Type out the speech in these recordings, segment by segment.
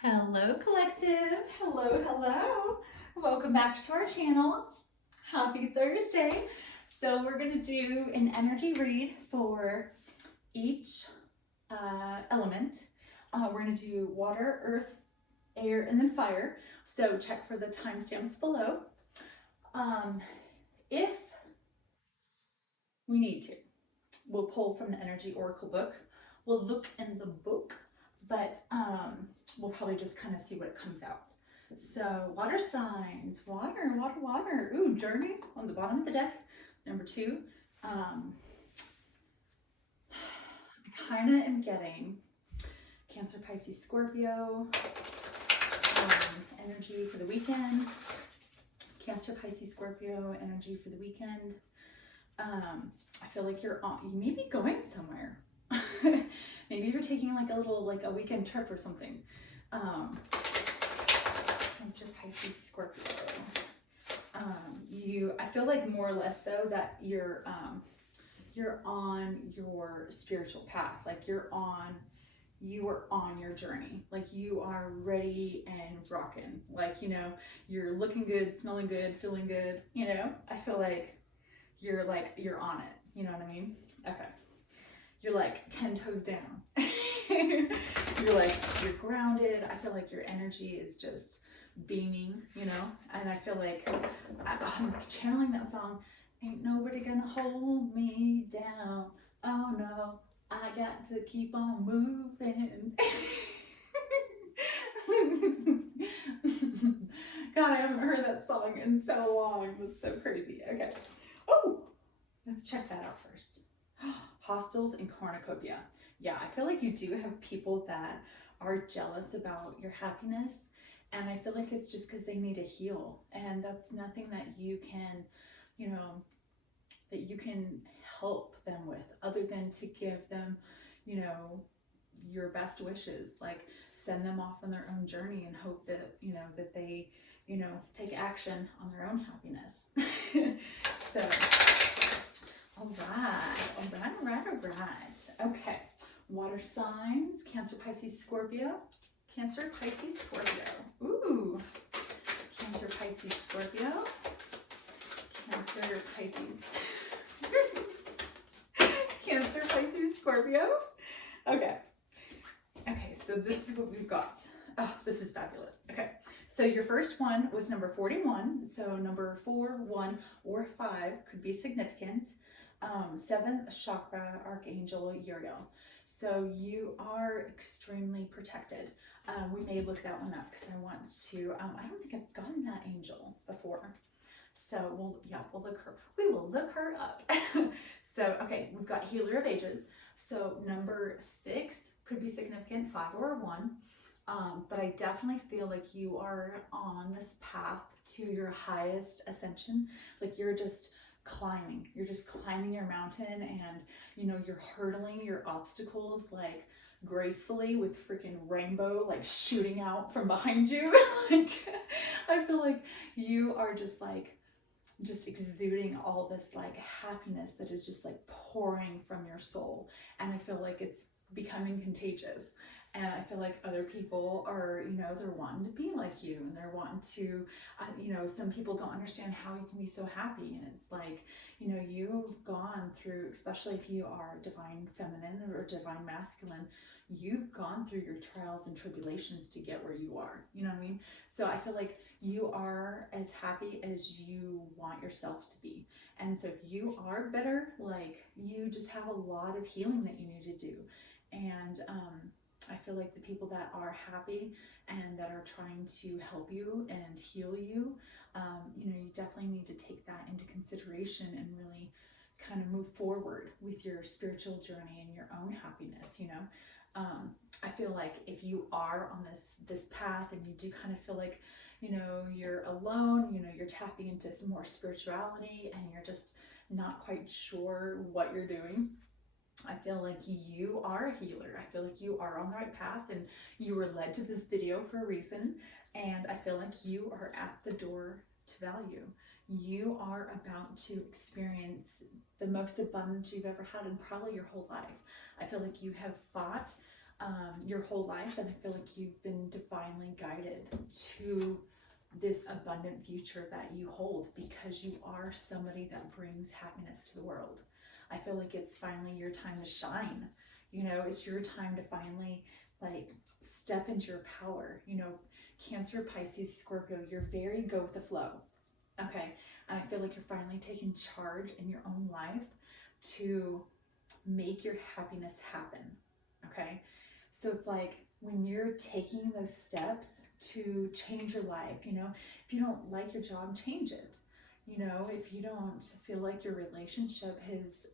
Hello, collective. Hello, hello. Welcome back to our channel. Happy Thursday. So we're going to do an energy read for each element. We're going to do water, earth, air, and then fire. So check for the timestamps below. If we need to, we'll pull from the Energy Oracle book. We'll look in the book, but we'll probably just kind of see what comes out. So water signs, water, water, water. Ooh, journey on the bottom of the deck. Number 2. I kind of am getting Cancer, Pisces, Scorpio, energy for the weekend. Cancer, Pisces, Scorpio, energy for the weekend. I feel like you may be going somewhere. Maybe you're taking like a weekend trip or something. Cancer, Pisces, Scorpio. I feel like more or less though that you're on your spiritual path. Like you are on your journey. Like you are ready and rocking. Like, you're looking good, smelling good, feeling good. I feel like you're on it. You know what I mean? Okay. You're like 10 toes down. you're grounded. I feel like your energy is just beaming, and I feel like I'm channeling that song. Ain't nobody gonna hold me down. Oh no, I got to keep on moving. God, I haven't heard that song in so long. That's so crazy. Okay. Oh, let's check that out first. Hostels and cornucopia. Yeah, I feel like you do have people that are jealous about your happiness, and I feel like it's just because they need to heal, and that's nothing that you can, that you can help them with other than to give them, your best wishes. Like send them off on their own journey and hope that, that they, take action on their own happiness. So all right. Okay. Water signs, Cancer, Pisces, Scorpio. Cancer, Pisces, Scorpio. Ooh. Cancer, Pisces, Scorpio. Cancer, Pisces. Cancer, Pisces, Scorpio. Okay. Okay, so this is what we've got. Oh, this is fabulous. Okay. So your first one was number 41. So number 4, 1, or 5 could be significant. 7th chakra, Archangel Uriel. So you are extremely protected. We may look that one up because I want to, I don't think I've gotten that angel before. So we will look her up. So, okay, we've got Healer of Ages. So number 6 could be significant, 5 or 1. But I definitely feel like you are on this path to your highest ascension. Like you're just climbing your mountain, and you're hurdling your obstacles like gracefully with freaking rainbow like shooting out from behind you. Like I feel like you are just exuding all this like happiness that is just like pouring from your soul, and I feel like it's becoming contagious. And I feel like other people are, they're wanting to be like you, and they're wanting to, some people don't understand how you can be so happy. And it's like, you've gone through, especially if you are divine feminine or divine masculine, you've gone through your trials and tribulations to get where you are. You know what I mean? So I feel like you are as happy as you want yourself to be. And so if you are better, like you just have a lot of healing that you need to do. And, I feel like the people that are happy and that are trying to help you and heal you, you definitely need to take that into consideration and really kind of move forward with your spiritual journey and your own happiness. I feel like if you are on this path and you do kind of feel like, you're alone, you're tapping into some more spirituality and you're just not quite sure what you're doing, I feel like you are a healer. I feel like you are on the right path, and you were led to this video for a reason. And I feel like you are at the door to value. You are about to experience the most abundance you've ever had in probably your whole life. I feel like you have fought your whole life, and I feel like you've been divinely guided to this abundant future that you hold, because you are somebody that brings happiness to the world. I feel like it's finally your time to shine. You know, it's your time to finally like step into your power. You know, Cancer, Pisces, Scorpio, you're very go with the flow. Okay. And I feel like you're finally taking charge in your own life to make your happiness happen. Okay. So it's like when you're taking those steps to change your life, you know, if you don't like your job, change it. You know, if you don't feel like your relationship has,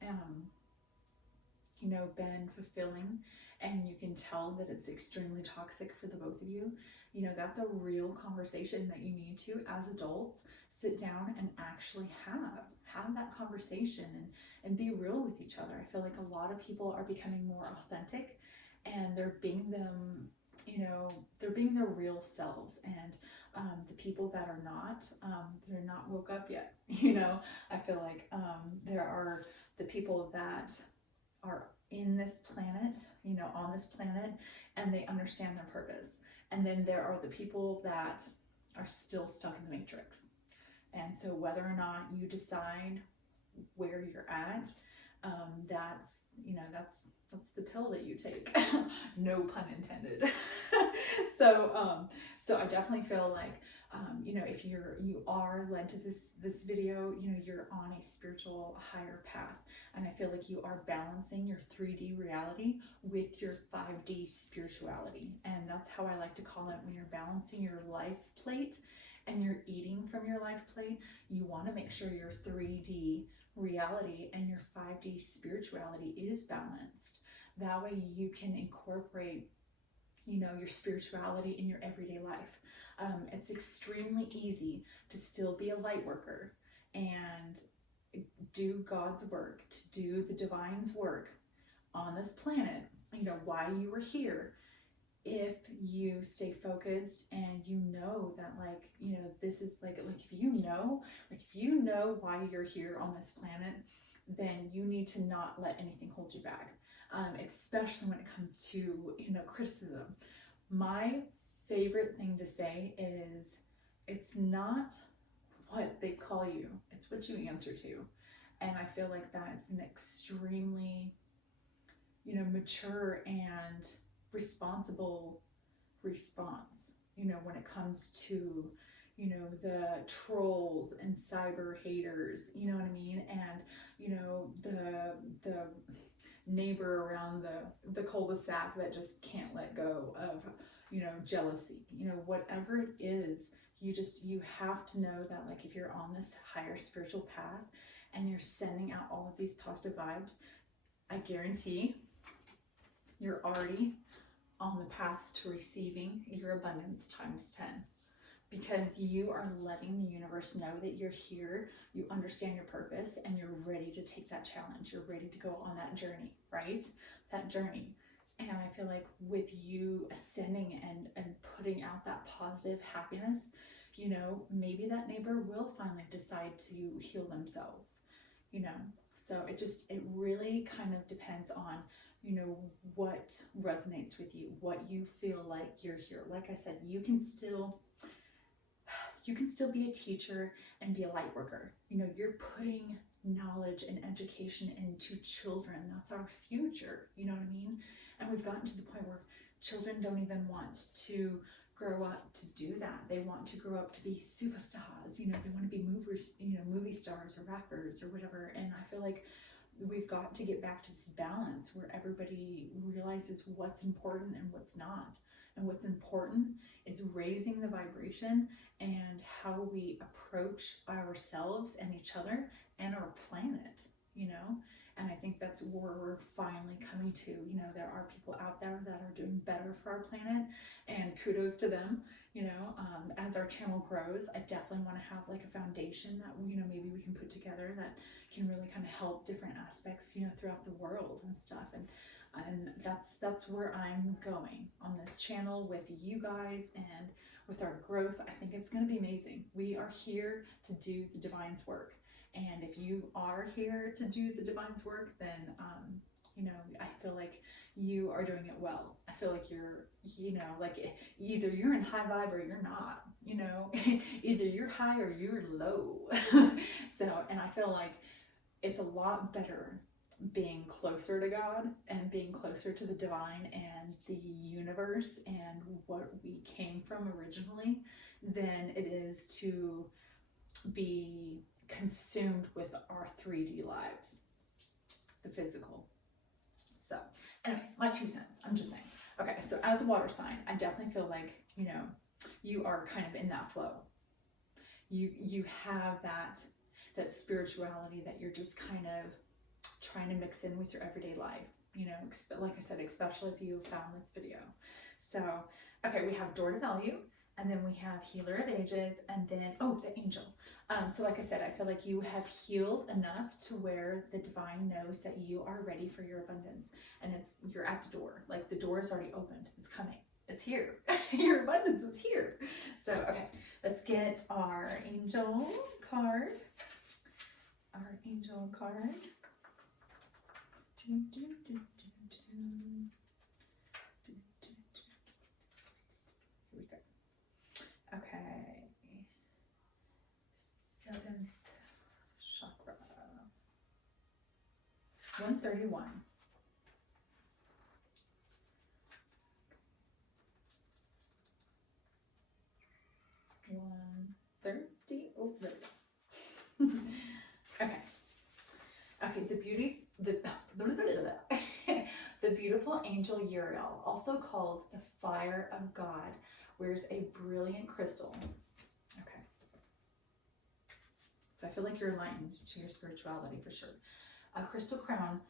you know, been fulfilling, and you can tell that it's extremely toxic for the both of you, you know, that's a real conversation that you need to, as adults, sit down and actually have that conversation and be real with each other. I feel like a lot of people are becoming more authentic, and they're being them, you know, they're being their real selves. And the people that are not, they're not woke up yet. You know, I feel like there are the people that are in this planet, you know, on this planet, and they understand their purpose. And then there are the people that are still stuck in the matrix. And so whether or not you decide where you're at, that's, you know, that's the pill that you take. No pun intended. So I definitely feel like, you know, if you are led to this video, you know, you're on a spiritual higher path. And I feel like you are balancing your 3D reality with your 5D spirituality. And that's how I like to call it, when you're balancing your life plate and you're eating from your life plate, you want to make sure your 3D reality and your 5D spirituality is balanced. That way you can incorporate, you know, your spirituality in your everyday life. It's extremely easy to still be a light worker and do God's work, to do the divine's work on this planet, you know, why you were here, if you stay focused and you know that, like, you know, this is like if you know why you're here on this planet, then you need to not let anything hold you back, especially when it comes to, you know, criticism. My favorite thing to say is, it's not what they call you, it's what you answer to. And I feel like that's an extremely, you know, mature and responsible response, you know, when it comes to, you know, the trolls and cyber haters, you know what I mean? And, you know, the neighbor around the cul-de-sac that just can't let go of, you know, jealousy, you know, whatever it is, you have to know that, like, if you're on this higher spiritual path and you're sending out all of these positive vibes, I guarantee you're already on the path to receiving your abundance times 10, because you are letting the universe know that you're here, you understand your purpose, and you're ready to take that challenge. You're ready to go on that journey, right? That journey. And I feel like with you ascending and putting out that positive happiness, you know, maybe that neighbor will finally decide to heal themselves, you know. So it really kind of depends on, you know, what resonates with you, what you feel like you're here. Like I said, you can still be a teacher and be a light worker. You know, you're putting knowledge and education into children. That's our future, you know what I mean? And we've gotten to the point where children don't even want to grow up to do that. They want to grow up to be superstars, you know, they want to be movie stars or rappers or whatever. And I feel like we've got to get back to this balance where everybody realizes what's important and what's not. And what's important is raising the vibration and how we approach ourselves and each other and our planet, you know. And I think that's where we're finally coming to. You know, there are people out there that are doing better for our planet, and kudos to them. You know, as our channel grows, I definitely want to have like a foundation that, you know, maybe we can put together that can really kind of help different aspects, you know, throughout the world and stuff. And that's where I'm going on this channel with you guys and with our growth. I think it's going to be amazing. We are here to do the divine's work. And if you are here to do the divine's work, then You know, I feel like you are doing it well. I feel like you're, you know, like either you're in high vibe or you're not, you know, either you're high or you're low. So, and I feel like it's a lot better being closer to God and being closer to the divine and the universe and what we came from originally than it is to be consumed with our 3D lives, the physical. So anyway, my 2 cents, I'm just saying. Okay, so as a water sign, I definitely feel like, you know, you are kind of in that flow. You have that spirituality that you're just kind of trying to mix in with your everyday life, you know, like I said, especially if you found this video. So, okay, we have door to value, and then we have healer of ages, and then, oh, the angel. So like I said, I feel like you have healed enough to where the divine knows that you are ready for your abundance, and you're at the door. Like the door is already opened. It's coming. It's here. Your abundance is here. So, okay, let's get our angel card. Our angel card. Here we go. Okay. 7th chakra. 131. Oh, there we go. Okay. Okay, the beautiful angel Uriel, also called the fire of God, wears a brilliant crystal. Okay. So I feel like you're aligned to your spirituality for sure. A crystal crown,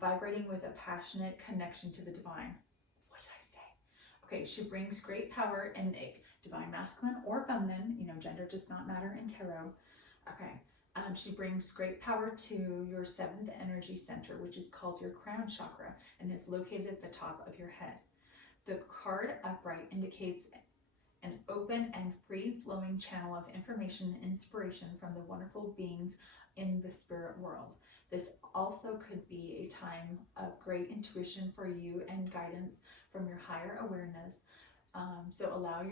vibrating with a passionate connection to the divine. What did I say? Okay, she brings great power and divine masculine or feminine, you know, gender does not matter in tarot. Okay. She brings great power to your 7th energy center, which is called your crown chakra and is located at the top of your head. The card upright indicates an open and free-flowing channel of information and inspiration from the wonderful beings in the spirit world. This also could be a time of great intuition for you and guidance from your higher awareness. So allow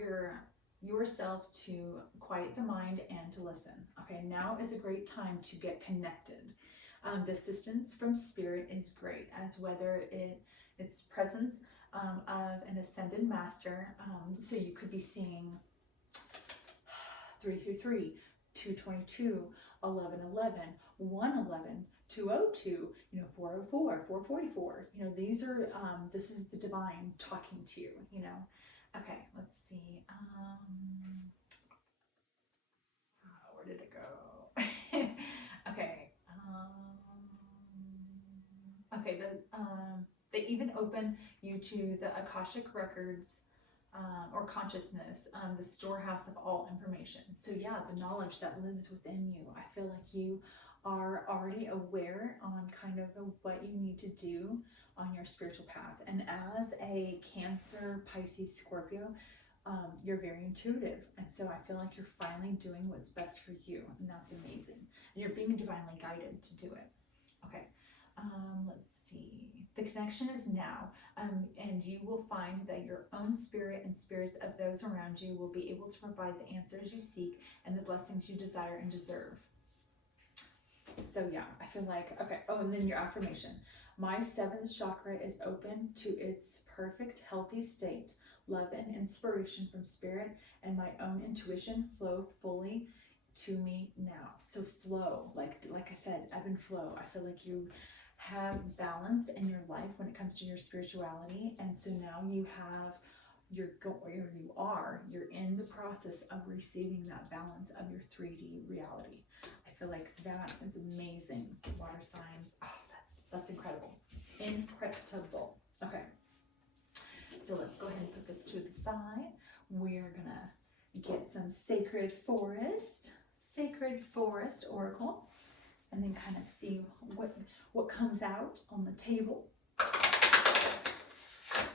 yourself to quiet the mind and to listen. Okay, now is a great time to get connected. The assistance from spirit is great, as whether it's presence of an ascended master. So you could be seeing 333, 222, 1111, 111, 202, you know, 404, 444. You know, these are this is the divine talking to you, you know. Okay, let's see. Where did it go? Okay. Okay. They even open you to the Akashic records or consciousness, the storehouse of all information. So yeah, the knowledge that lives within you. I feel like you are already aware on kind of what you need to do on your spiritual path. And as a Cancer, Pisces, Scorpio, you're very intuitive. And so I feel like you're finally doing what's best for you. And that's amazing. And you're being divinely guided to do it. Okay. Let's see. The connection is now. And you will find that your own spirit and spirits of those around you will be able to provide the answers you seek and the blessings you desire and deserve. So yeah, I feel like, okay. Oh, and then your affirmation. My 7th chakra is open to its perfect, healthy state. Love and inspiration from spirit and my own intuition flow fully to me now. So flow, like I said, ebb and flow. I feel like you have balance in your life when it comes to your spirituality. And so now you have, you're in the process of receiving that balance of your 3D reality. I feel like that is amazing. Water signs. Oh, that's incredible. Incredible. Okay. So let's go ahead and put this to the side. We're gonna get some Sacred Forest Oracle, and then kind of see what comes out on the table.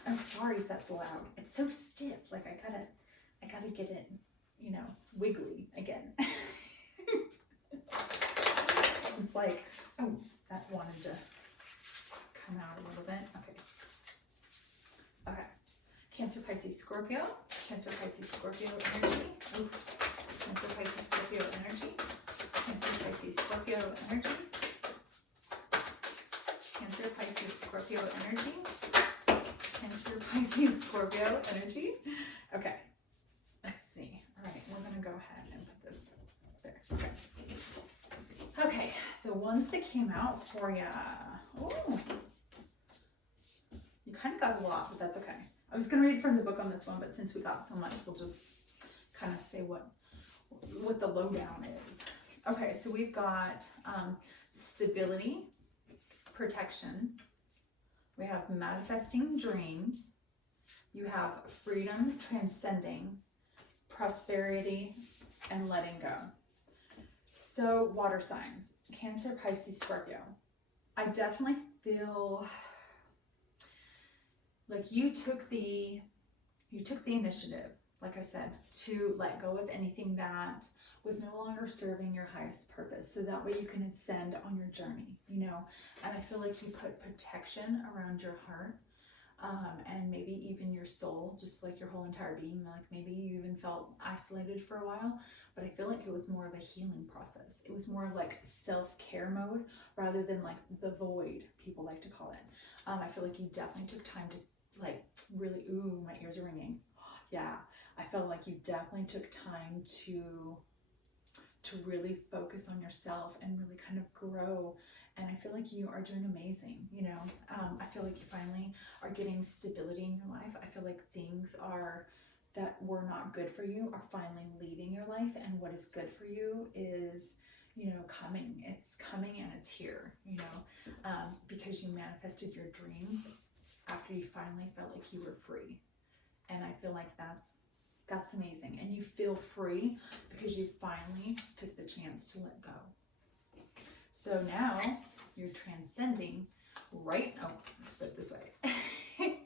I'm sorry if that's loud. It's so stiff. Like I gotta get it, you know, wiggly again. It's like, oh, that wanted to come out a little bit. Okay. Okay. Cancer, Pisces, Scorpio. Cancer, Pisces, Scorpio energy. Ooh. Cancer, Pisces, Scorpio energy. Cancer, Pisces, Scorpio energy. Cancer, Pisces, Scorpio energy. Cancer, Pisces, Scorpio energy. Okay. Let's see. All right. We're going to go ahead and put this there. Okay. Okay. The ones that came out for you. Oh. You kind of got a lot, but that's okay. I was going to read from the book on this one, but since we got so much, we'll just kind of say what the lowdown is. Okay, so we've got stability, protection. We have manifesting dreams. You have freedom, transcending, prosperity, and letting go. So water signs, Cancer, Pisces, Scorpio. I definitely feel like you took the initiative, like I said, to let go of anything that was no longer serving your highest purpose, so that way you can ascend on your journey, you know. And I feel like you put protection around your heart, and maybe even your soul, just like your whole entire being. Like maybe you even felt isolated for a while, but I feel like it was more of a healing process. It was more of like self-care mode rather than like the void, people like to call it. I feel like you definitely took time to like really, ooh, my ears are ringing. Yeah, I felt like you definitely took time to really focus on yourself and really kind of grow. And I feel like you are doing amazing, you know. I feel like you finally are getting stability in your life. I feel like things that were not good for you are finally leaving your life, and what is good for you is, you know, coming. It's coming and it's here, you know, because you manifested your dreams after you finally felt like you were free. And I feel like that's amazing. And you feel free because you finally took the chance to let go. So now you're transcending right, oh, let's put it this way.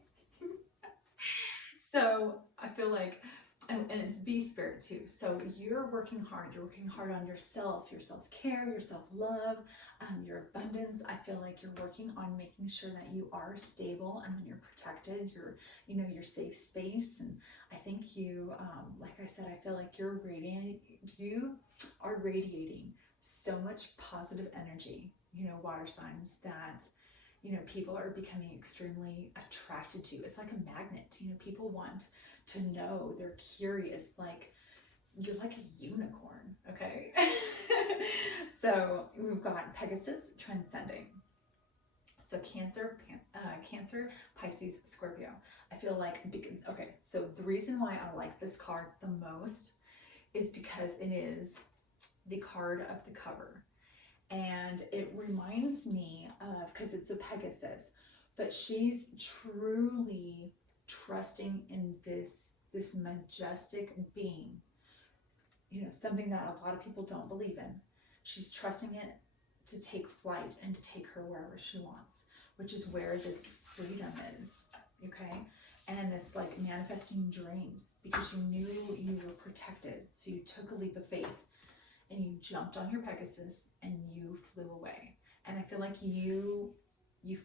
So I feel like, and it's bee spirit too. So you're working hard on yourself, your self-care, your self-love, your abundance. I feel like you're working on making sure that you are stable and then you're protected, your safe space. And I think you, like I said, I feel like you are radiating so much positive energy, you know, water signs, that, you know, people are becoming extremely attracted to. It's like a magnet, you know, people want to know, they're curious, like you're like a unicorn, okay? So we've got Pegasus, transcending. So Cancer, Pisces, Scorpio. I feel like, okay, so the reason why I like this card the most is because it is the card of the cover. And it reminds me of, because it's a Pegasus, but she's truly trusting in this majestic being, you know, something that a lot of people don't believe in. She's trusting it to take flight and to take her wherever she wants, which is where this freedom is, okay? And this like manifesting dreams, because you knew you were protected. So you took a leap of faith and you jumped on your Pegasus and you flew away. And I feel like you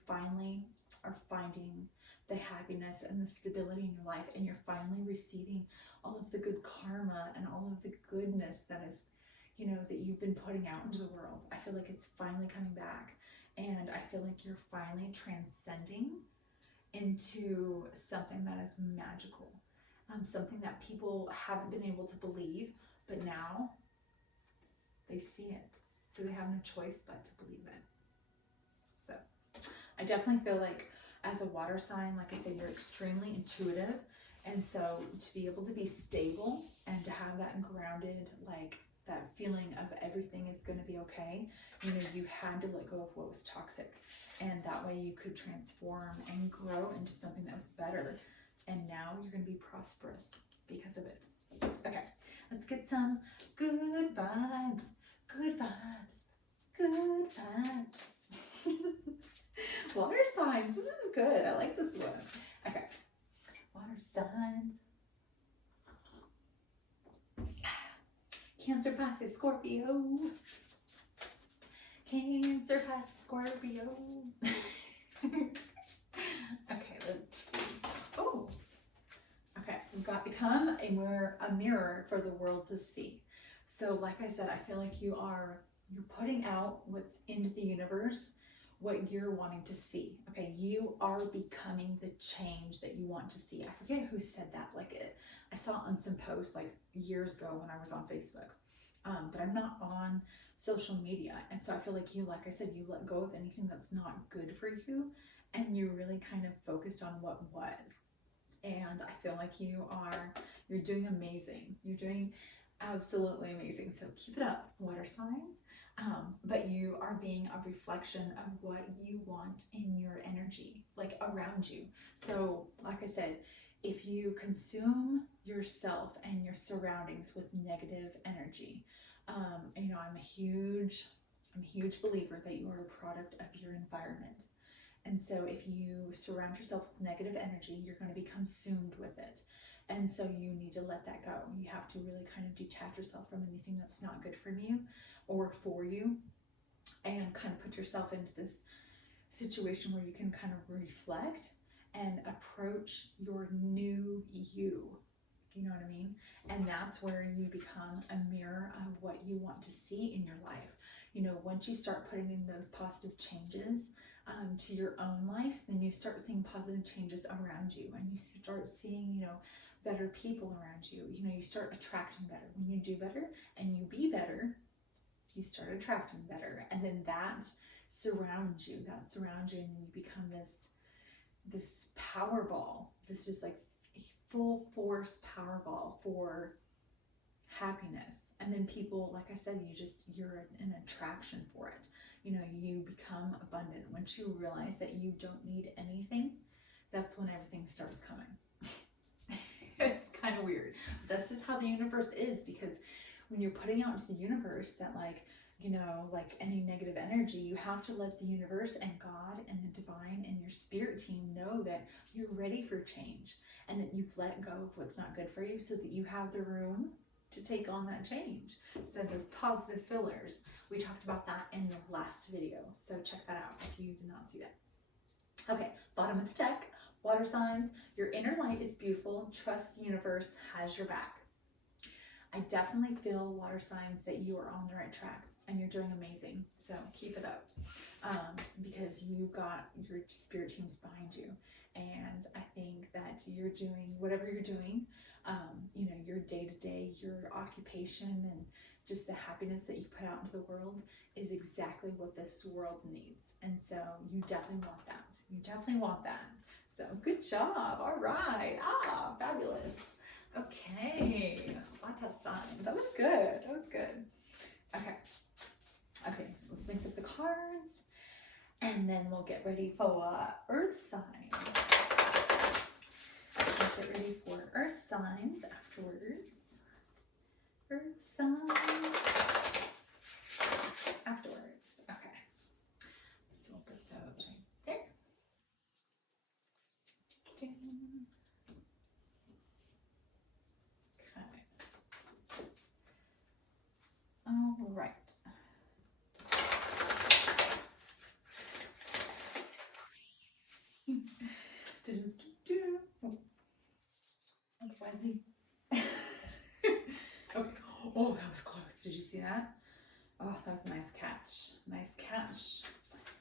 finally are finding the happiness and the stability in your life, and you're finally receiving all of the good karma and all of the goodness that is, you know, that you've been putting out into the world. I feel like it's finally coming back, and I feel like you're finally transcending into something that is magical, something that people haven't been able to believe, but now they see it, so they have no choice but to believe it. So I definitely feel like, as a water sign, like I said, you're extremely intuitive, and so to be able to be stable and to have that grounded, like that feeling of everything is going to be okay, you know, you had to let go of what was toxic, and that way you could transform and grow into something that was better, and now you're going to be prosperous because of it. Okay, let's get some good vibes, good vibes, good vibes. Water signs, this is good. I like this one. Okay, water signs. Cancer, Pisces, Scorpio. Cancer, Pisces, Scorpio. Okay, let's see. Oh, okay. We've got become a mirror for the world to see. So like I said, I feel like you're putting out what's into the universe, what you're wanting to see. Okay, you are becoming the change that you want to see. I forget who said that. I saw on some posts like years ago when I was on Facebook. But I'm not on social media, and so I feel like like I said, you let go of anything that's not good for you, and you're really kind of focused on what was. And I feel like you're doing amazing. You're doing absolutely amazing. So keep it up, water signs. But you are being a reflection of what you want in your energy, like around you. So like I said, if you consume yourself and your surroundings with negative energy, I'm a huge believer that you are a product of your environment. And so if you surround yourself with negative energy, you're going to be consumed with it. And so you need to let that go. You have to really kind of detach yourself from anything that's not good for you or for you, and kind of put yourself into this situation where you can kind of reflect and approach your new you. You know what I mean? And that's where you become a mirror of what you want to see in your life. Once you start putting in those positive changes to your own life, then you start seeing positive changes around you, and you start seeing, better people around you. You start attracting better. When you do better and you be better, you start attracting better. And then that surrounds you, and you become this power ball, this just like full force power ball for happiness. And then people, like I said, you're an attraction for it. You become abundant. Once you realize that you don't need anything, that's when everything starts coming. It's kind of weird, but that's just how the universe is, because when you're putting out into the universe that like any negative energy, you have to let the universe and God and the divine and your spirit team know that you're ready for change, and that you've let go of what's not good for you, so that you have the room to take on that change. So those positive fillers, we talked about that in the last video, so check that out if you did not see that. Okay, bottom of the deck, water signs. Your inner light is beautiful. Trust the universe has your back. I definitely feel, water signs, that you are on the right track and you're doing amazing. So keep it up, because you've got your spirit teams behind you. And I think that you're doing whatever you're doing, your day-to-day, your occupation, and just the happiness that you put out into the world is exactly what this world needs. And so you definitely want that. You definitely want that. So good job. All right. Fabulous. Okay. Water signs. That was good. That was good. Okay. Okay, so let's mix up the cards, and then we'll get ready for earth signs. Let's get ready for earth signs afterwards. Earth signs afterwards. Okay. So we'll put those right there. Okay. All right. XYZ. Okay. Oh, that was close. Did you see that? Oh, that was a nice catch. Nice catch.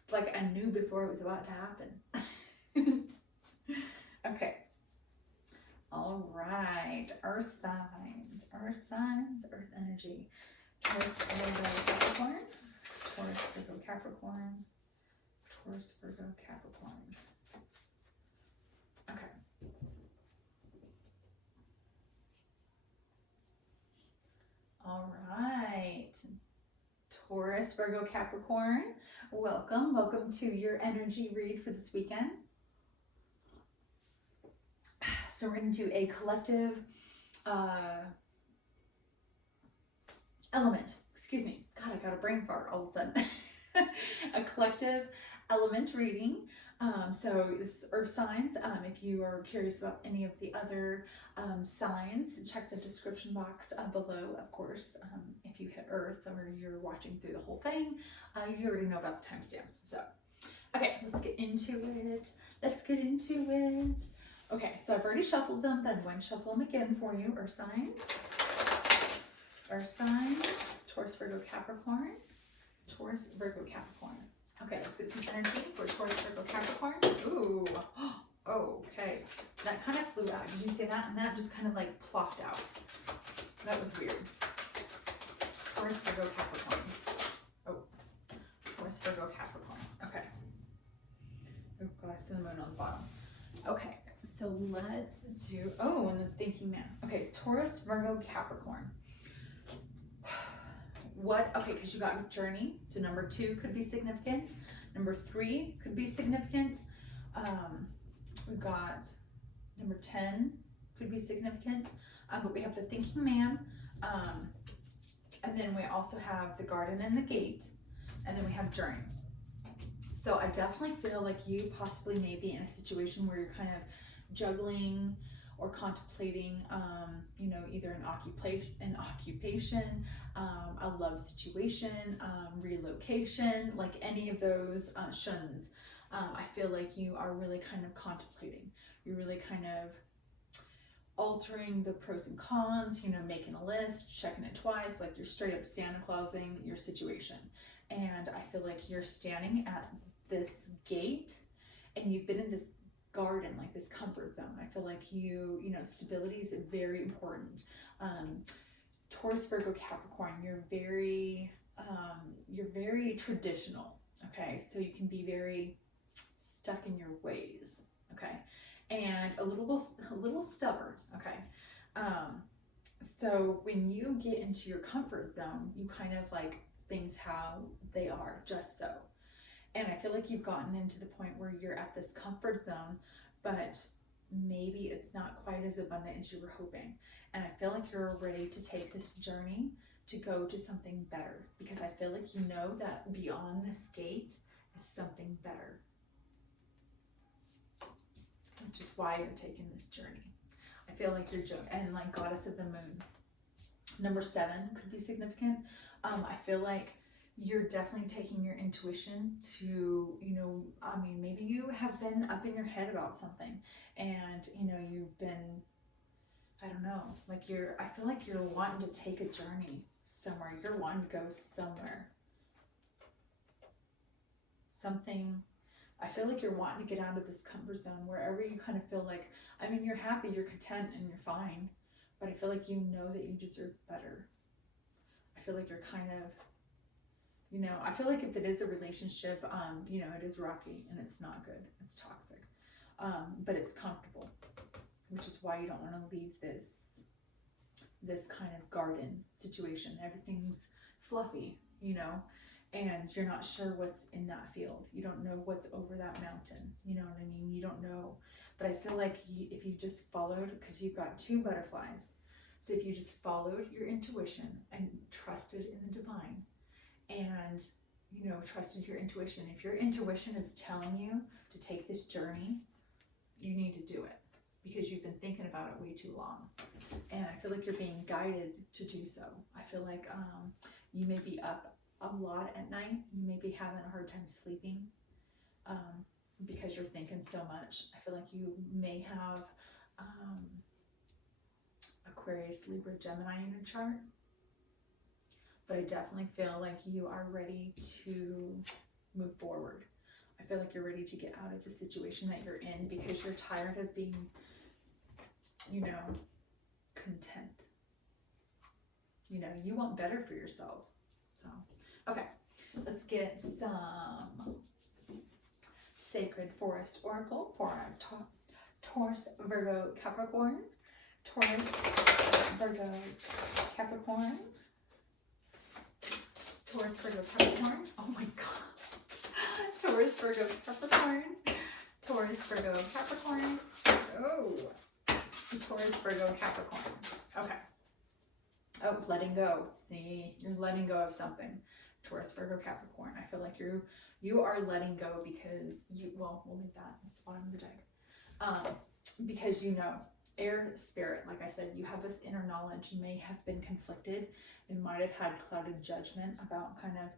It's like I knew before it was about to happen. Okay. All right. Earth signs. Earth signs. Earth energy. Taurus, Virgo, Capricorn. Taurus, Virgo, Capricorn. Taurus, Virgo, Capricorn. Okay. All right. Taurus, Virgo, Capricorn. Welcome. Welcome to your energy read for this weekend. So we're going to do a collective element. Excuse me. God, I got a brain fart all of a sudden. A collective element reading. So it's earth signs. If you are curious about any of the other signs, check the description box below, of course. If you hit earth or you're watching through the whole thing, you already know about the timestamps. So, Okay, let's get into it. Let's get into it. Okay, so I've already shuffled them, but I'm going to shuffle them again for you. Earth signs. Earth signs. Taurus, Virgo, Capricorn. Taurus, Virgo, Capricorn. Okay, let's get some energy for Taurus, Virgo, Capricorn. Ooh. Okay. That kind of flew out. Did you see that? And that just kind of like plopped out. That was weird. Taurus, Virgo, Capricorn. Oh. Taurus, Virgo, Capricorn. Okay. Oh, God, I see the moon on the bottom. Okay. So let's do, oh, and the thinking man. Okay, Taurus, Virgo, Capricorn. What, okay, because you got journey. So number 2 could be significant. Number 3 could be significant. We've got number 10 could be significant. But we have the thinking man. And then we also have the garden and the gate. And then we have journey. So I definitely feel like you possibly may be in a situation where you're kind of juggling or contemplating, you know, either an occupation, a love situation, relocation, like any of those shuns. I feel like you are really kind of contemplating. You're really kind of altering the pros and cons, you know, making a list, checking it twice, like you're straight up Santa Clausing your situation. And I feel like you're standing at this gate and you've been in this garden, like this comfort zone. I feel like you know, stability is very important. Taurus, Virgo, Capricorn, you're very traditional. Okay, so you can be very stuck in your ways. Okay, and a little stubborn. Okay, so when you get into your comfort zone, you kind of like things how they are, just so. And I feel like you've gotten into the point where you're at this comfort zone, but maybe it's not quite as abundant as you were hoping. And I feel like you're ready to take this journey to go to something better, because I feel like you know that beyond this gate is something better, which is why you're taking this journey. I feel like you're and like goddess of the moon. Number 7 could be significant. I feel like you're definitely taking your intuition to, you know, I mean, maybe you have been up in your head about something and, you know, you've been, I don't know, like I feel like you're wanting to take a journey somewhere. You're wanting to go somewhere. Something, I feel like you're wanting to get out of this comfort zone wherever you kind of feel like, I mean, you're happy, you're content, and you're fine, but I feel like you know that you deserve better. I feel like you're kind of, you know, I feel like if it is a relationship, you know, it is rocky and it's not good. It's toxic, but it's comfortable, which is why you don't want to leave this kind of garden situation. Everything's fluffy, you know, and you're not sure what's in that field. You don't know what's over that mountain. You know what I mean? You don't know. But I feel like if you just followed, because you've got 2 butterflies, so if you just followed your intuition and trusted in the divine, and, you know, trusted your intuition. If your intuition is telling you to take this journey, you need to do it, because you've been thinking about it way too long. And I feel like you're being guided to do so. I feel like you may be up a lot at night. You may be having a hard time sleeping because you're thinking so much. I feel like you may have Aquarius, Libra, Gemini in your chart. But I definitely feel like you are ready to move forward. I feel like you're ready to get out of the situation that you're in, because you're tired of being, you know, content. You know, you want better for yourself. So, okay, let's get some Sacred Forest Oracle for our Taurus, Virgo, Capricorn. Taurus, Virgo, Capricorn. Taurus, Virgo, Capricorn. Oh my God. Taurus, Virgo, Capricorn. Taurus, Virgo, Capricorn. Oh. Taurus, Virgo, Capricorn. Okay. Oh, letting go. See, you're letting go of something. Taurus, Virgo, Capricorn. I feel like you are letting go because well, we'll leave that. It's the bottom of the deck. Because you know, air spirit, like I said, you have this inner knowledge. You may have been conflicted and might have had clouded judgment about kind of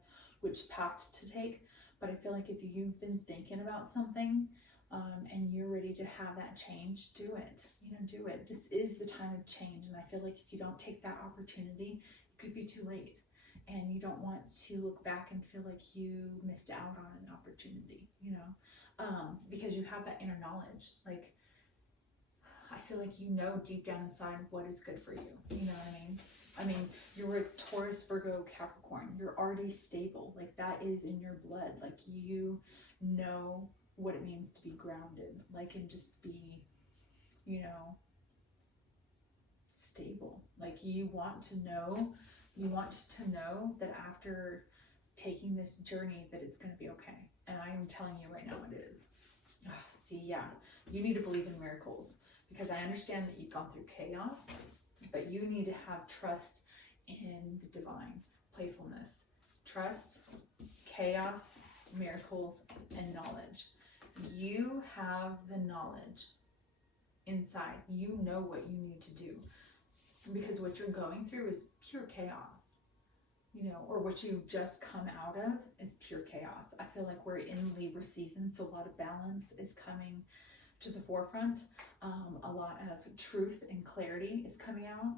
which path to take, But I feel like if you've been thinking about something and you're ready to have that change, do it. Do it. This is the time of change. And I feel like if you don't take that opportunity, it could be too late. And you don't want to look back and feel like you missed out on an opportunity, because you have that inner knowledge. Like, I feel like deep down inside what is good for you. You know what I mean? I mean, you're a Taurus, Virgo, Capricorn. You're already stable. Like, that is in your blood. Like, you know what it means to be grounded. Like, and just be, stable. Like, you want to know that after taking this journey that it's going to be okay. And I am telling you right now it is. See, yeah, you need to believe in miracles, because I understand that you've gone through chaos, but you need to have trust in the divine, playfulness, trust, chaos, miracles, and knowledge. You have the knowledge inside. You know what you need to do, because what you're going through is pure chaos, or what you've just come out of is pure chaos. I feel like we're in Libra season, so a lot of balance is coming to the forefront. A lot of truth and clarity is coming out.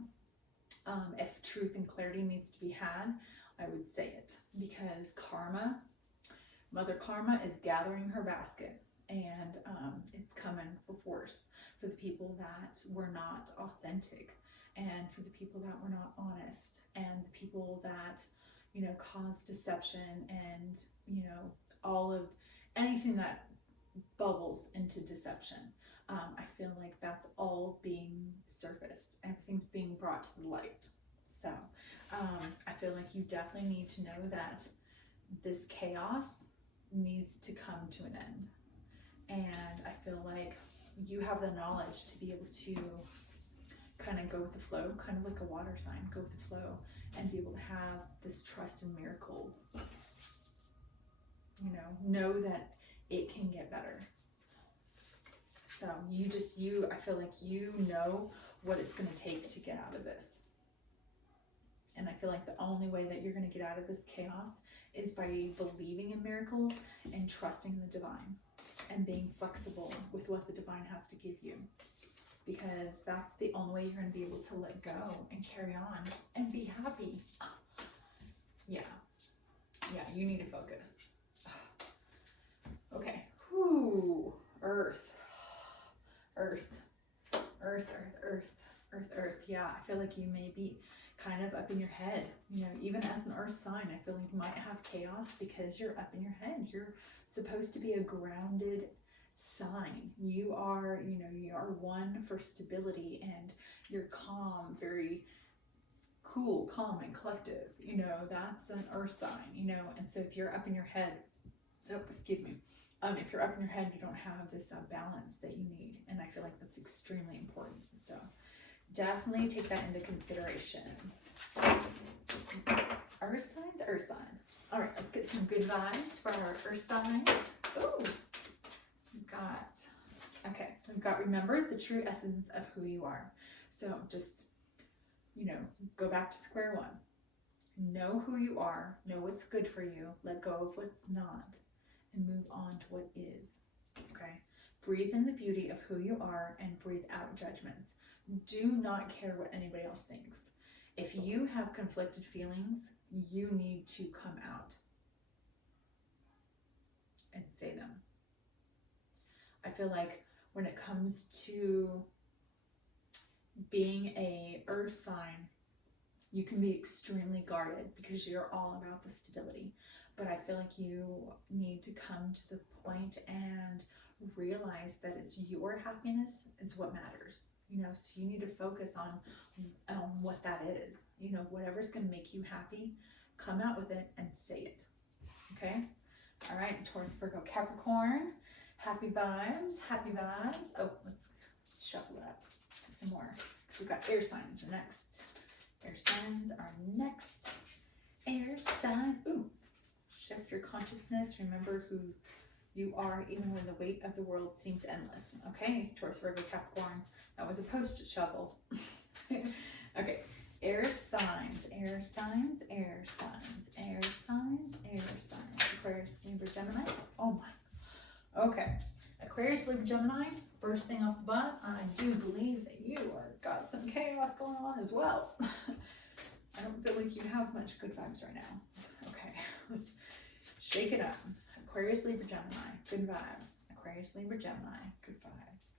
If truth and clarity needs to be had, I would say it, because Mother Karma is gathering her basket, and it's coming for force for the people that were not authentic, and for the people that were not honest, and the people that, caused deception, and, all of anything that bubbles into deception. I feel like that's all being surfaced. Everything's being brought to the light. So I feel like you definitely need to know that this chaos needs to come to an end. And I feel like you have the knowledge to be able to kind of go with the flow, kind of like a water sign, go with the flow, and be able to have this trust in miracles. Know that it can get better. So I feel like you know what it's going to take to get out of this. And I feel like the only way that you're going to get out of this chaos is by believing in miracles and trusting the divine and being flexible with what the divine has to give you. Because that's the only way you're going to be able to let go and carry on and be happy. Yeah, you need to focus. Okay. Whew. Earth. Yeah, I feel like you may be kind of up in your head. Even as an earth sign, I feel like you might have chaos because you're up in your head. You're supposed to be a grounded sign. You are one for stability, and you're calm, very cool, calm, and collective. That's an earth sign, and so if you're up in your head, if you're up in your head, you don't have this balance that you need, and I feel like that's extremely important. So definitely take that into consideration. Earth signs. All right, let's get some good vibes for our earth signs. Ooh, we've got remember the true essence of who you are. So just, go back to square one. Know who you are, know what's good for you, let go of what's not, and move on to what is. Okay? Breathe in the beauty of who you are and breathe out judgments. Do not care what anybody else thinks. If you have conflicted feelings, you need to come out and say them. I feel like when it comes to being a earth sign, you can be extremely guarded because you're all about the stability. But I feel like you need to come to the point and realize that it's your happiness is what matters. So you need to focus on what that is. Whatever's going to make you happy, come out with it and say it. Okay? All right, Taurus, Virgo, Capricorn. Happy vibes. Oh, let's shuffle it up some more. Because we've got air signs are next. Air signs. Ooh. Shift your consciousness. Remember who you are, even when the weight of the world seems endless. Okay, Taurus, Virgo, Capricorn. That was a post-it shovel. Okay, Air signs, air signs, air signs, air signs, air signs. Aquarius, Libra, Gemini. Oh my. Okay. Aquarius, Libra, Gemini. First thing off the butt, I do believe that you are got some chaos going on as well. I don't feel like you have much good vibes right now. Okay, let's shake it up. Aquarius, Libra, Gemini. Good vibes. Aquarius, Libra, Gemini. Good vibes.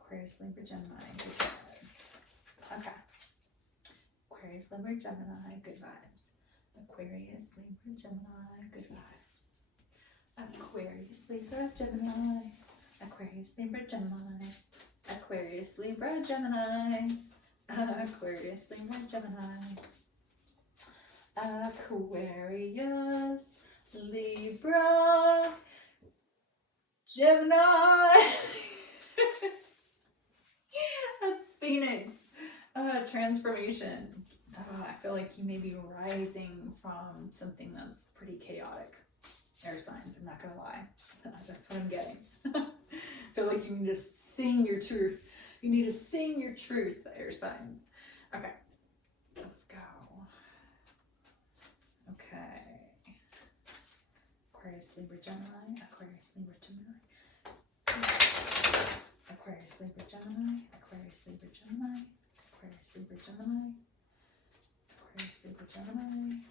Aquarius, Libra, Gemini. Good vibes. Okay. Aquarius, Libra, Gemini, good vibes. Aquarius, Libra, Gemini, good vibes. Aquarius, Libra, Gemini. Aquarius, Libra, Gemini. Aquarius, Libra, Gemini. Aquarius, Libra, Gemini. Aquarius, Libra, Gemini. That's Phoenix. Transformation. I feel like you may be rising from something that's pretty chaotic. Air signs, I'm not gonna lie. That's what I'm getting. I feel like you need to sing your truth. You need to sing your truth, air signs. Okay, let's go. Okay. Aquarius, Libra, Gemini. Aquarius, Libra, Gemini. Aquarius, Libra, Gemini. Aquarius, Libra, Gemini. Aquarius, Libra, Gemini. Aquarius, Libra, Gemini.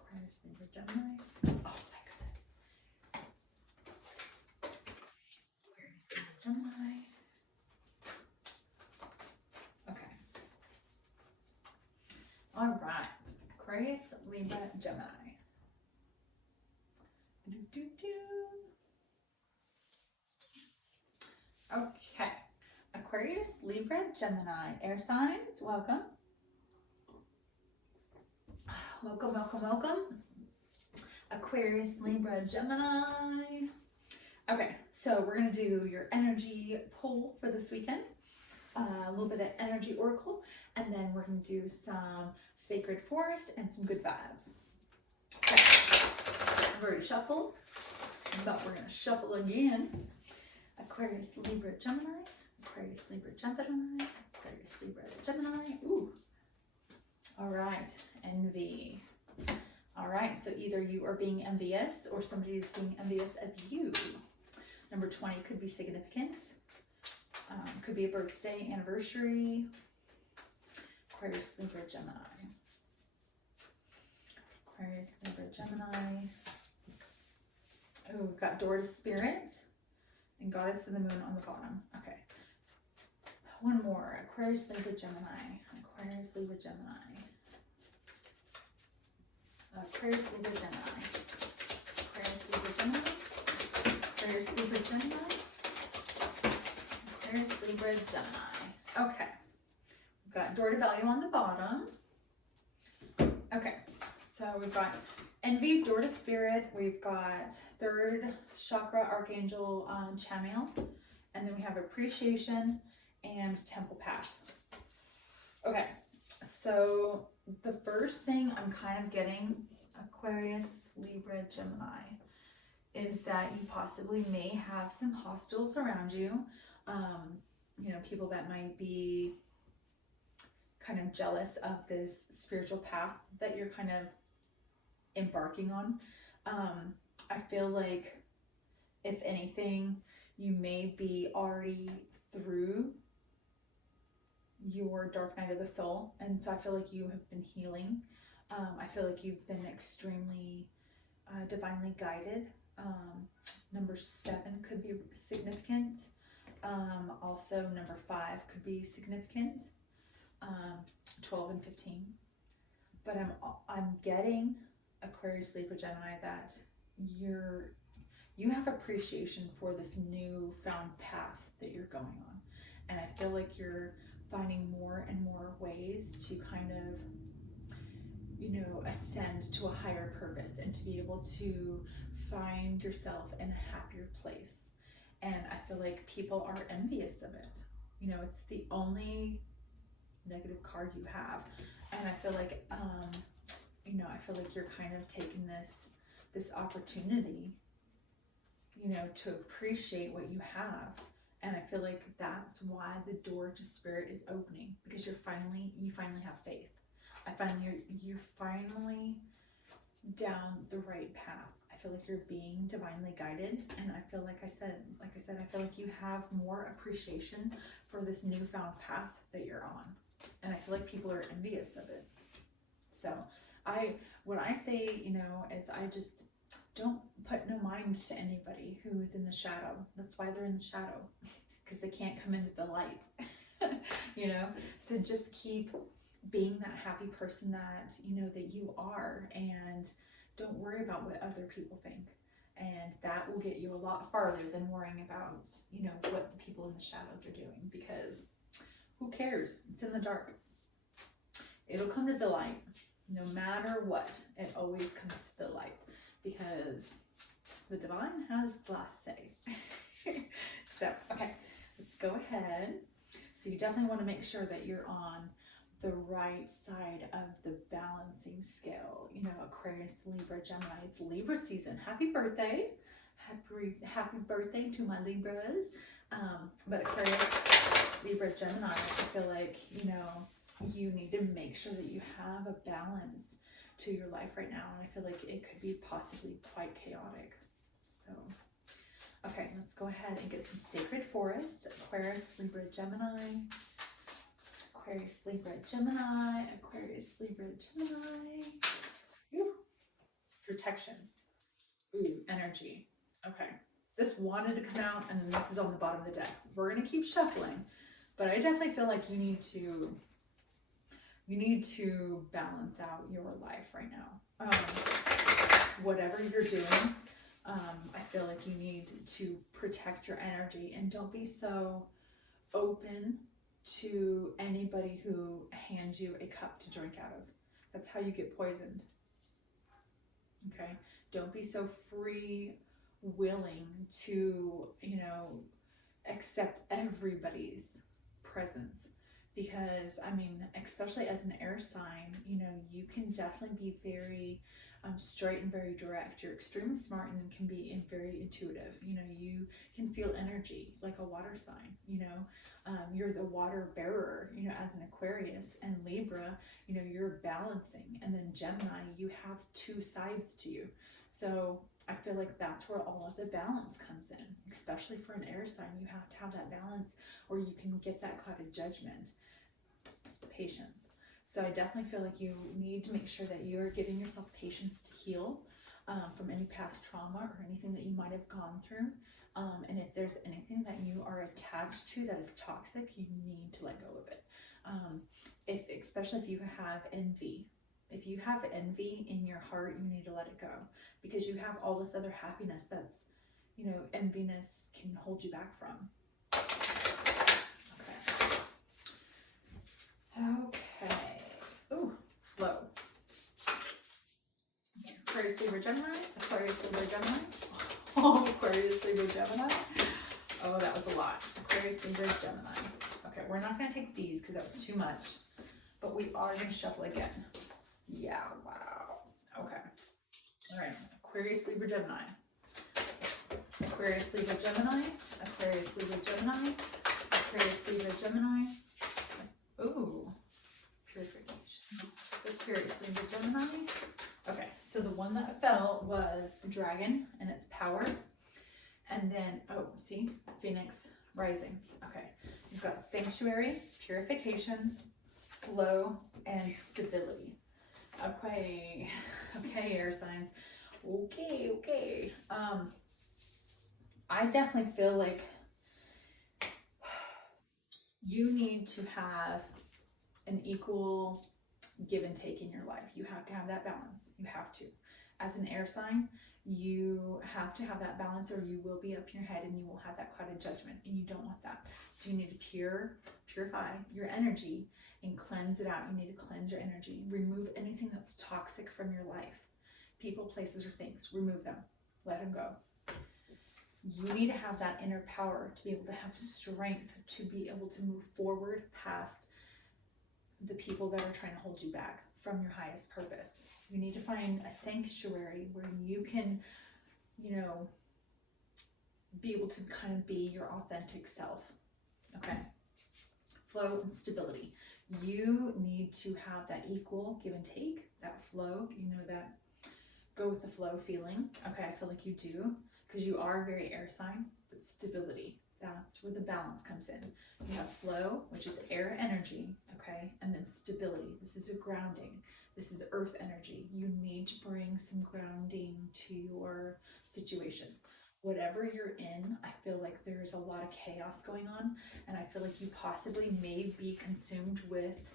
Aquarius, Libra, Gemini. Oh my goodness. Aquarius, Libra, Gemini. Okay. All right. Aquarius, Libra, Gemini. Okay. Aquarius, Libra, Gemini, air signs, welcome. Welcome, welcome, welcome. Aquarius, Libra, Gemini. Okay, so we're going to do your energy pull for this weekend. A little bit of energy oracle, and then we're going to do some sacred forest and some good vibes. Okay, I've already shuffled, but we're going to shuffle again. Aquarius, Libra, Gemini. Aquarius, Libra, Gemini. Aquarius, Libra, Gemini. Ooh. All right, envy. All right, so either you are being envious or somebody is being envious of you. Number 20 could be significant. Could be a birthday, anniversary. Aquarius, Libra, Gemini. Aquarius, Libra, Gemini. Oh, we've got door to spirit and goddess of the moon on the bottom. Okay. One more. Aquarius, Libra, Gemini. Aquarius, Libra, Gemini. Aquarius, Libra, Gemini. Aquarius, Libra, Gemini. Aquarius, Libra, Gemini. Aquarius, Libra, Gemini. Okay. We've got door to value on the bottom. Okay. So we've got envy, door to spirit. We've got third chakra, archangel, Chamiel. And then we have appreciation and temple path. Okay. So the first thing I'm kind of getting, Aquarius, Libra, Gemini, is that you possibly may have some hostiles around you. You know, people that might be kind of jealous of this spiritual path that you're kind of embarking on. I feel like, if anything, you may be already through your dark night of the soul, and so I feel like you have been healing. I feel like you've been extremely divinely guided. Number 7 could be significant. Also number 5 could be significant. 12 and 15. But I'm getting, Aquarius, Libra, Gemini, that you have appreciation for this new found path that you're going on, and I feel like you're finding more and more ways to kind of, you know, ascend to a higher purpose and to be able to find yourself in a happier place. And I feel like people are envious of it. You know, it's the only negative card you have, and I feel like you know, I feel like you're kind of taking this opportunity, you know, to appreciate what you have And I feel like that's why the door to spirit is opening, because you finally have faith. You're finally down the right path. I feel like you're being divinely guided, and I feel like I said, I feel like you have more appreciation for this newfound path that you're on, and I feel like people are envious of it. So what I say, you know, is I just don't put no mind to anybody who's in the shadow. That's why they're in the shadow, because they can't come into the light. You know, so just keep being that happy person that you know that you are, and don't worry about what other people think, and that will get you a lot farther than worrying about, you know, what the people in the shadows are doing, because who cares? It's in the dark. It'll come to the light no matter what. It always comes to the light, because the divine has the last say. So okay, let's go ahead. So you definitely want to make sure that you're on the right side of the balancing scale. You know, Aquarius, Libra, Gemini. It's Libra season. Happy birthday. Happy birthday to my Libras. But Aquarius, Libra, Gemini, I feel like, you know, you need to make sure that you have a balance to your life right now. And I feel like it could be possibly quite chaotic. So, okay, let's go ahead and get some sacred forest. Aquarius, Libra, Gemini. Aquarius, Libra, Gemini. Aquarius, Libra, Gemini. Ooh. Protection. Ooh, energy. Okay. This wanted to come out, and this is on the bottom of the deck. We're going to keep shuffling, but I definitely feel like you need to balance out your life right now. Whatever you're doing, I feel like you need to protect your energy, and don't be so open to anybody who hands you a cup to drink out of. That's how you get poisoned. Okay? Don't be so free willing to, you know, accept everybody's presence, because I mean, especially as an air sign, you know, you can definitely be very straight and very direct. You're extremely smart and can be very intuitive. You know, you can feel energy like a water sign. You know, you're the water bearer, you know, as an Aquarius. And Libra, you know, you're balancing. And then Gemini, you have two sides to you. So I feel like that's where all of the balance comes in, especially for an air sign. You have to have that balance, or you can get that clouded judgment. Patience. So I definitely feel like you need to make sure that you're giving yourself patience to heal from any past trauma or anything that you might have gone through. And if there's anything that you are attached to that is toxic, you need to let go of it. Especially if you have envy. If you have envy in your heart, you need to let it go, because you have all this other happiness that's, you know, enviness can hold you back from. Okay. Ooh, flow. Aquarius, Libra, Gemini. Aquarius, Libra, Gemini. Oh, Aquarius, Libra, Gemini. Oh, that was a lot. Aquarius, Libra, Gemini. Okay, we're not going to take these because that was too much, but we are going to shuffle again. Yeah, wow. Okay. All right. Aquarius, Libra, Gemini. Aquarius, Libra, Gemini. Aquarius, Libra, Gemini. Aquarius, Libra, Gemini. Ooh, purification. Aquarius, Libra, Gemini. Okay, so the one that fell was Dragon and its power. And then, oh, see, Phoenix rising. Okay, you've got Sanctuary, Purification, Flow, and Stability. Okay, air signs. Okay. I definitely feel like you need to have an equal give and take in your life. You have to have that balance. You have to. As an air sign, you have to have that balance, or you will be up in your head and you will have that clouded judgment, and you don't want that. So you need to purify your energy and cleanse it out. You need to cleanse your energy. Remove anything that's toxic from your life. People, places, or things. Remove them. Let them go. You need to have that inner power to be able to have strength to be able to move forward past the people that are trying to hold you back from your highest purpose. You need to find a sanctuary where you can, you know, be able to kind of be your authentic self. Okay. Flow and stability. You need to have that equal give and take, that flow, that go with the flow feeling. Okay, I feel like you do, because you are very air sign, but stability, that's where the balance comes in. You have flow, which is air energy, okay, and then stability. This is a grounding. This is earth energy. You need to bring some grounding to your situation. Whatever you're in, I feel like there's a lot of chaos going on, and I feel like you possibly may be consumed with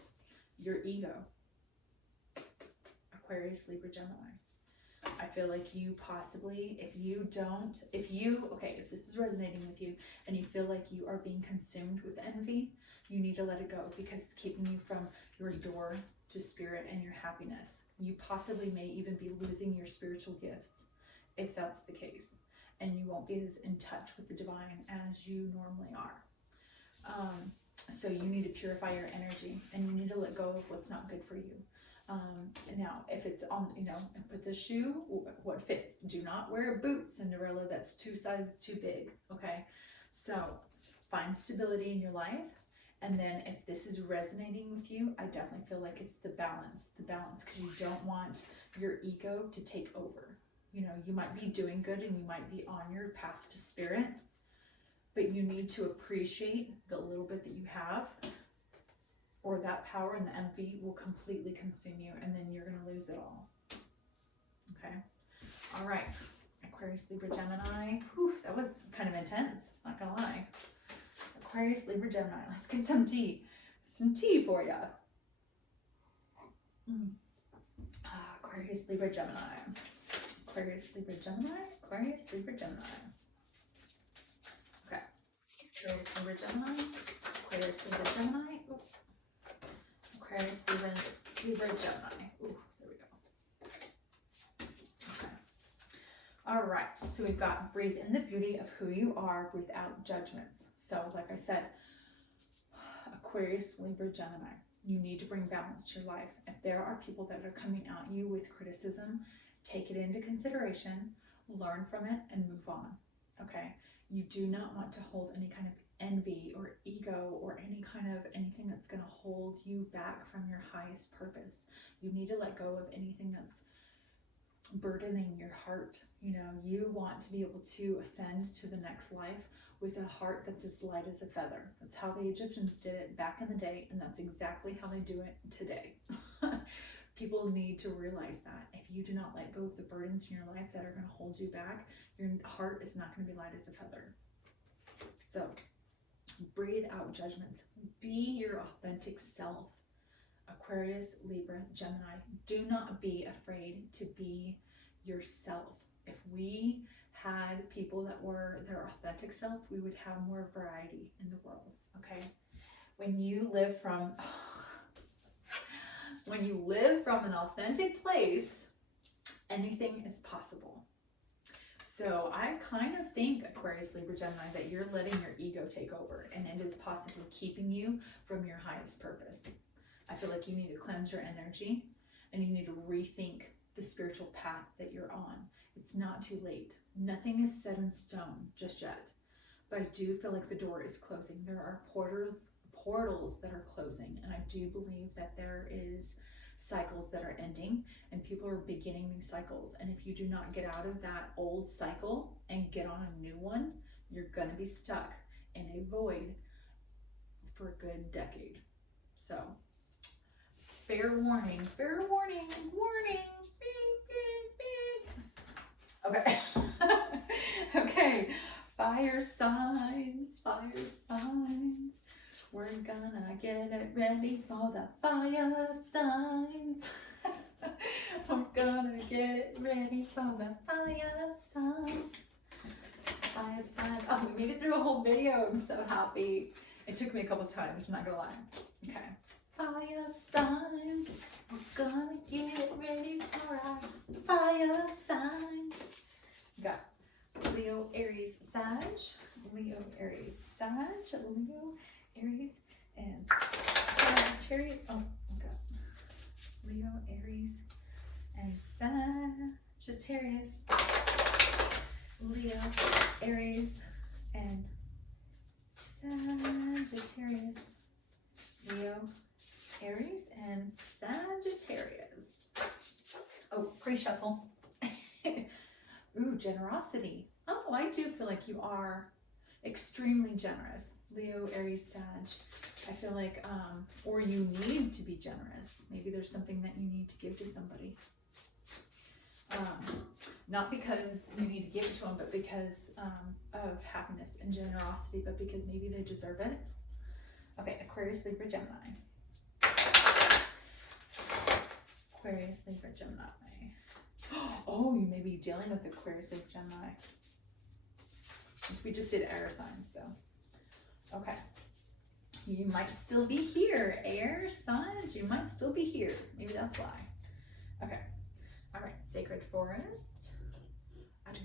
your ego. Aquarius, Libra, Gemini. I feel like you possibly, if this is resonating with you and you feel like you are being consumed with envy, you need to let it go, because it's keeping you from your door to spirit and your happiness. You possibly may even be losing your spiritual gifts if that's the case, and you won't be as in touch with the divine as you normally are. So you need to purify your energy, and you need to let go of what's not good for you. Now, if it's on, with the shoe, what fits? Do not wear a boot, Cinderella, that's 2 sizes too big, okay? So find stability in your life. And then if this is resonating with you, I definitely feel like it's the balance, because you don't want your ego to take over. You might be doing good and you might be on your path to spirit, but you need to appreciate the little bit that you have, or that power and the envy will completely consume you, and then you're going to lose it all. Okay. All right. Aquarius, Libra, Gemini. Whew, that was kind of intense, not going to lie. Aquarius, Libra, Gemini. Let's get some tea. Some tea for you. Aquarius, Libra, Gemini. Aquarius, Libra, Gemini. Aquarius, Libra, Gemini. Okay. Aquarius, Libra, Gemini. Aquarius, Libra, Gemini. Ooh. Aquarius, Libra, Gemini. Ooh, there we go. Okay. All right. So we've got breathe in the beauty of who you are without judgments. So like I said, Aquarius, Libra, Gemini, you need to bring balance to your life. If there are people that are coming at you with criticism, take it into consideration, learn from it, and move on. Okay. You do not want to hold any kind of envy or ego or anything that's going to hold you back from your highest purpose. You need to let go of anything that's burdening your heart. You want to be able to ascend to the next life with a heart that's as light as a feather. That's how the Egyptians did it back in the day, and that's exactly how they do it today. People need to realize that if you do not let go of the burdens in your life that are going to hold you back, your heart is not going to be light as a feather. So breathe out judgments. Be your authentic self. Aquarius, Libra, Gemini. Do not be afraid to be yourself. If we had people that were their authentic self, we would have more variety in the world, okay? When you live from an authentic place, anything is possible. So I kind of think, Aquarius, Libra, Gemini, that you're letting your ego take over, and it is possibly keeping you from your highest purpose. I feel like you need to cleanse your energy, and you need to rethink the spiritual path that you're on. It's not too late. Nothing is set in stone just yet, but I do feel like the door is closing. There are portals that are closing, and I do believe that there is cycles that are ending, and people are beginning new cycles. And if you do not get out of that old cycle and get on a new one, you're going to be stuck in a void for a good decade. So fair warning, warning. Okay. Okay. Fire signs. We're gonna get it ready for the fire signs. We're gonna get it ready for the fire signs. Fire signs. Oh, we made it through a whole video. I'm so happy. It took me a couple times, I'm not gonna lie. Okay. Fire signs. We're gonna get it ready for our fire signs. We got Leo, Aries, Sag. Leo, Aries, Sag. Leo, Aries, and Sagittarius. Oh my God. Leo, Aries, and Sagittarius. Leo, Aries, and Sagittarius. Leo, Aries, and Sagittarius. Oh, pre-shuffle. Ooh, generosity. Oh, I do feel like you are extremely generous. Leo, Aries, Sag. I feel like, or you need to be generous. Maybe there's something that you need to give to somebody. Not because you need to give it to them, but because of happiness and generosity, but because maybe they deserve it. Okay, Aquarius, Libra, Gemini. Aquarius, Libra, Gemini. Oh, you may be dealing with Aquarius, Libra, Gemini. We just did air signs, so. Okay. You might still be here. Air signs, you might still be here. Maybe that's why. Okay. All right, Sacred Forest. And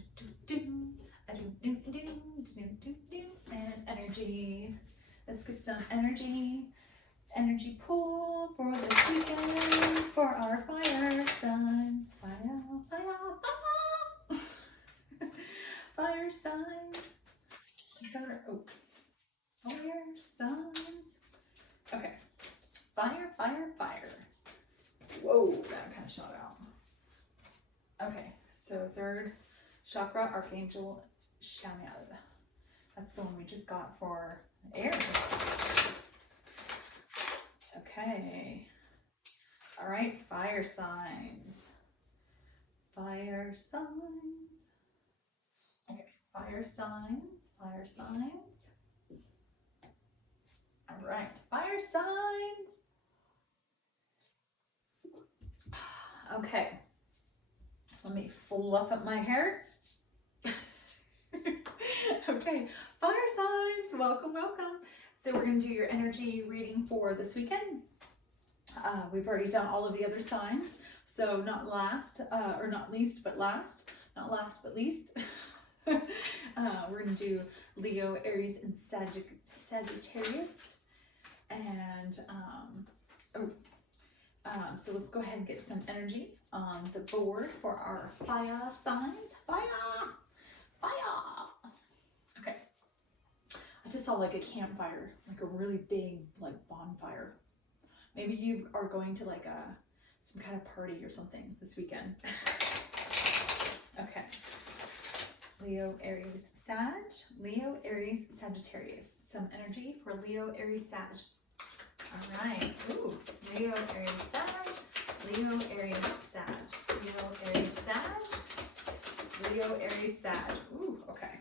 energy. Let's get some energy. Energy pool for this weekend for our fire signs. Fire, fire, fire. Fire signs. We got our, oh, fire signs. Okay. Fire, fire, fire. Whoa, that kind of shot out. Okay, so third chakra, Archangel Shamiel. That's the one we just got for air. Okay. All right, fire signs. Fire signs. Okay, fire signs, fire signs. All right, fire signs. Okay. Let me fluff up my hair. Okay, fire signs, welcome, welcome. So we're going to do your energy reading for this weekend. We've already done all of the other signs. So not last, or not least, but last. Not last, but least. We're going to do Leo, Aries, and Sagittarius. And, so let's go ahead and get some energy on the board for our fire signs. Fire! Fire! Okay. I just saw like a campfire, like a really big like bonfire. Maybe you are going to like some kind of party or something this weekend. Okay. Leo, Aries, Sag. Leo, Aries, Sagittarius. Some energy for Leo, Aries, Sag. All right. Ooh. Leo, Aries, Sag. Leo, Aries, Sag. Leo, Aries, Sag. Leo, Aries, Sag. Ooh, okay.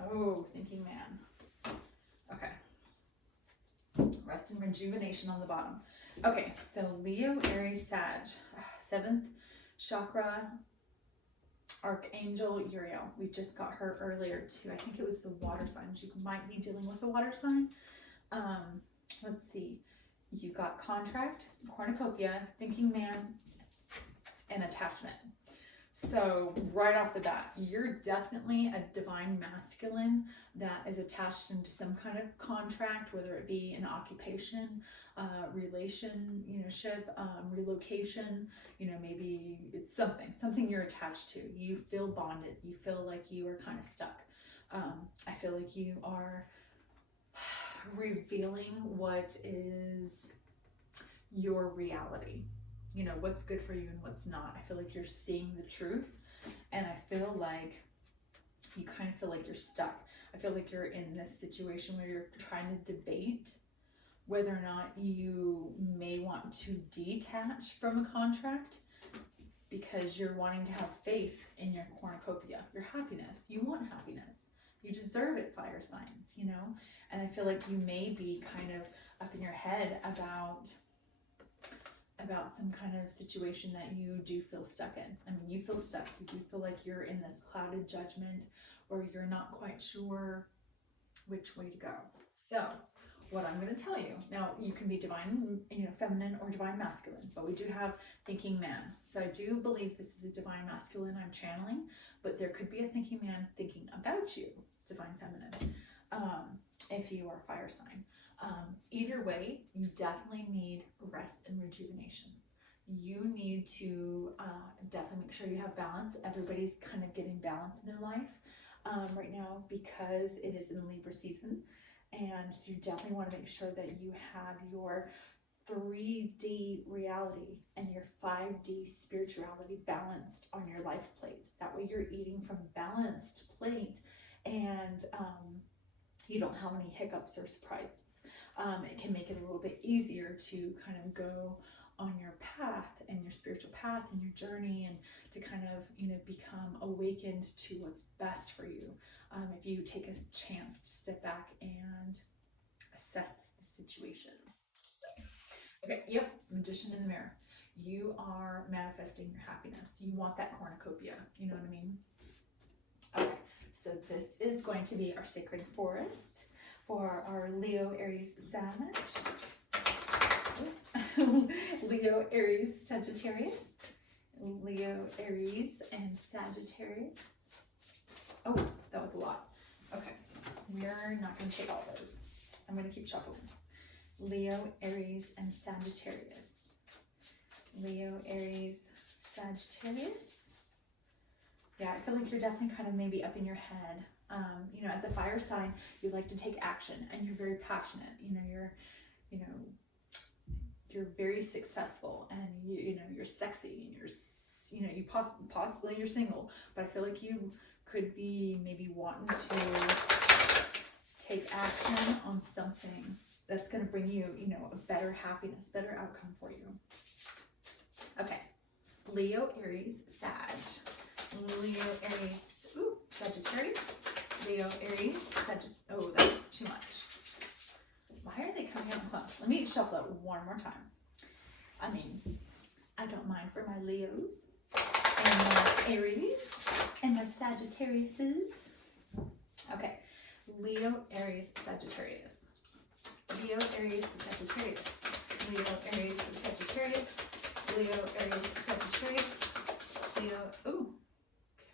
Oh, thinking man. Okay. Rest and rejuvenation on the bottom. Okay, so Leo, Aries, Sag. 7th chakra, Archangel Uriel. We just got her earlier too. I think it was the water signs. You might be dealing with the water sign. Let's see. You got contract, cornucopia, thinking man, and attachment. So right off the bat, you're definitely a divine masculine that is attached into some kind of contract, whether it be an occupation, relationship, relocation, maybe it's something you're attached to. You feel bonded. You feel like you are kind of stuck. I feel like you are revealing what is your reality, what's good for you and what's not. I feel like you're seeing the truth, and I feel like you kind of feel like you're stuck. I feel like you're in this situation where you're trying to debate whether or not you may want to detach from a contract because you're wanting to have faith in your cornucopia, your happiness. You want happiness. You deserve it, fire signs, And I feel like you may be kind of up in your head about some kind of situation that you do feel stuck in. I mean, you feel stuck. You do feel like you're in this clouded judgment, or you're not quite sure which way to go. So what I'm going to tell you, now you can be divine, feminine or divine masculine, but we do have thinking man. So I do believe this is a divine masculine I'm channeling, but there could be a thinking man thinking about you, divine feminine, if you are fire sign. Either way, you definitely need rest and rejuvenation. You need to definitely make sure you have balance. Everybody's kind of getting balance in their life. right now because it is in Libra season. And so you definitely want to make sure that you have your 3D reality and your 5D spirituality balanced on your life plate. That way you're eating from a balanced plate, and you don't have any hiccups or surprises. It can make it a little bit easier to kind of go on your path and your spiritual path and your journey, and to kind of, you know, become awakened to what's best for you. If you take a chance to step back and assess the situation. So, okay, yep, magician in the mirror. You are manifesting your happiness. You want that cornucopia, you know what I mean? Okay, so this is going to be our sacred forest for our Leo, Aries, Sag. Leo, Aries, Sagittarius. Leo, Aries, and Sagittarius. Oh, that was a lot. Okay, we're not going to take all those. I'm going to keep shuffling. Leo, Aries, and Sagittarius. Leo, Aries, Sagittarius. Yeah, I feel like you're definitely kind of maybe up in your head. You know, as a fire sign, you like to take action, and you're very passionate. You're very successful, and you're sexy, and you possibly you're single, but I feel like you could be maybe wanting to take action on something that's going to bring you, a better happiness, better outcome for you. Okay, Leo, Aries, Sag. Leo, Aries, Sagittarius. Leo, Aries, Sagittarius. Oh, that's too much. Why are they coming out close? Let me shuffle it one more time. I mean, I don't mind for my Leos and my Aries and my Sagittariuses. Okay, Leo, Aries, Sagittarius. Leo, Aries, Sagittarius. Leo, Aries, Sagittarius. Leo, Aries, Sagittarius. Leo, ooh,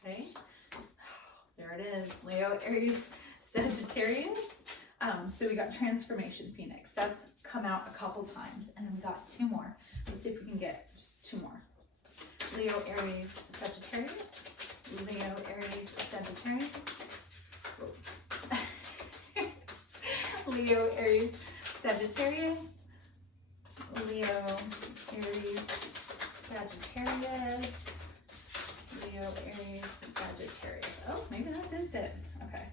okay. There it is, Leo, Aries, Sagittarius. So we got Transformation Phoenix. That's come out a couple times, and then we got two more. Let's see if we can get just two more. Leo, Aries, Sagittarius. Leo, Aries, Sagittarius. Leo, Aries, Sagittarius. Leo, Aries, Sagittarius. Leo, Aries, Sagittarius. Oh, maybe that is it. Okay.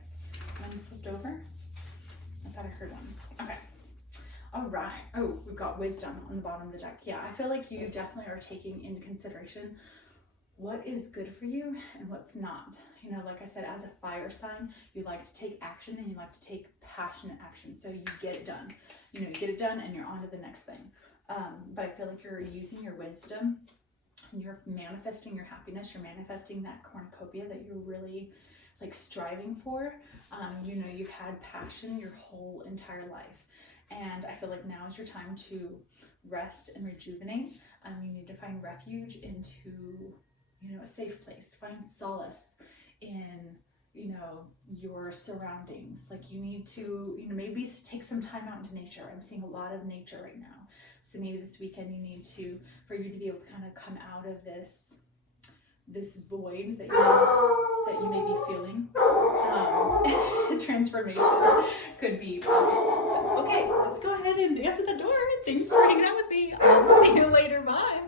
One flipped over. I thought I heard one. Okay. All right. Oh, we've got wisdom on the bottom of the deck. Yeah, I feel like you definitely are taking into consideration what is good for you and what's not. Like I said, as a fire sign, you like to take action, and you like to take passionate action. So you get it done. You get it done, and you're on to the next thing. But I feel like you're using your wisdom, and you're manifesting your happiness. You're manifesting that cornucopia that you're really striving for. You've had passion your whole entire life, and I feel like now is your time to rest and rejuvenate. You need to find refuge into a safe place. Find solace in your surroundings. You need to maybe take some time out into nature. I'm seeing a lot of nature right now, so maybe this weekend you need to, for you to be able to kind of come out of this void that you may be feeling. Transformation could be possible. So, okay, let's go ahead and answer the door. Thanks for hanging out with me. I'll see you later. Bye.